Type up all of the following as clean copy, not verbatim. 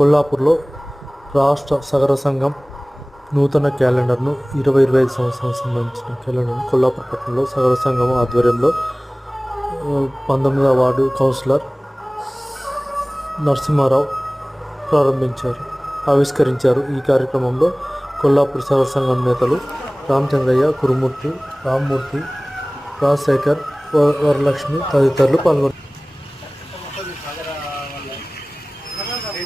కొల్లాపూర్లో రాష్ట్ర సగర సంఘం నూతన క్యాలెండర్ను 2025 సంవత్సరం సంబంధించిన క్యాలెండర్ను కొల్లాపూర్ పట్టణంలో సగర సంఘం ఆధ్వర్యంలో 19వ వార్డు కౌన్సిలర్ నరసింహారావు ఆవిష్కరించారు. ఈ కార్యక్రమంలో కొల్లాపూర్ సగర సంఘం నేతలు రామచంద్రయ్య, కురుమూర్తి, రామ్మూర్తి, రాజశేఖర్, వరలక్ష్మి తదితరులు పాల్గొన్నారు. ఈ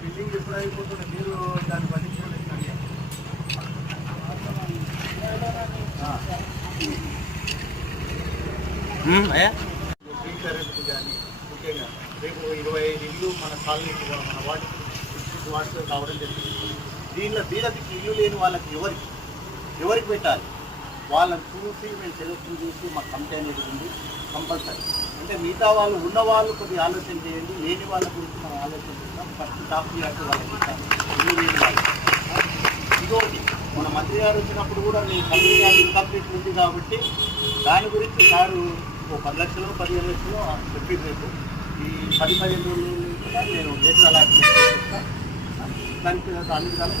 బిల్డింగ్ ఎప్పుడు అయిపోతుంది మీరు దాన్ని పట్టించుకోలేదు. కానీ ముఖ్యంగా రేపు 25 ఇల్లు మన కాలనీకి మన వాటికి కావడం జరిగింది. దీనికి ఇల్లు లేని వాళ్ళకి ఎవరికి పెట్టాలి? వాళ్ళని చూసి మేము సెలెక్షన్ చేసి మాకు కమిటీ అనేది ఉంది కంపల్సరీ. అంటే మిగతా వాళ్ళు ఉన్న వాళ్ళు కొద్దిగా ఆలోచన చేయండి, లేని వాళ్ళ గురించి మనం ఆలోచన చేస్తాం. ఫస్ట్ టాప్ చేయాలి వాళ్ళకి ఇస్తాం ఇల్లు లేని వాళ్ళు. ఇదొకటి మన మంత్రి గారు వచ్చినప్పుడు కూడా మీ కమిటీ ఇన్కంప్లీట్ ఉంది కాబట్టి దాని గురించి సారు 10 లక్షలు 15 లక్షలు చెప్పి రేపు ఈ 10-15 రోజులు కూడా నేను లెటర్ అలాట్మెంట్ చేస్తాను. దానికి అన్ని విధాలు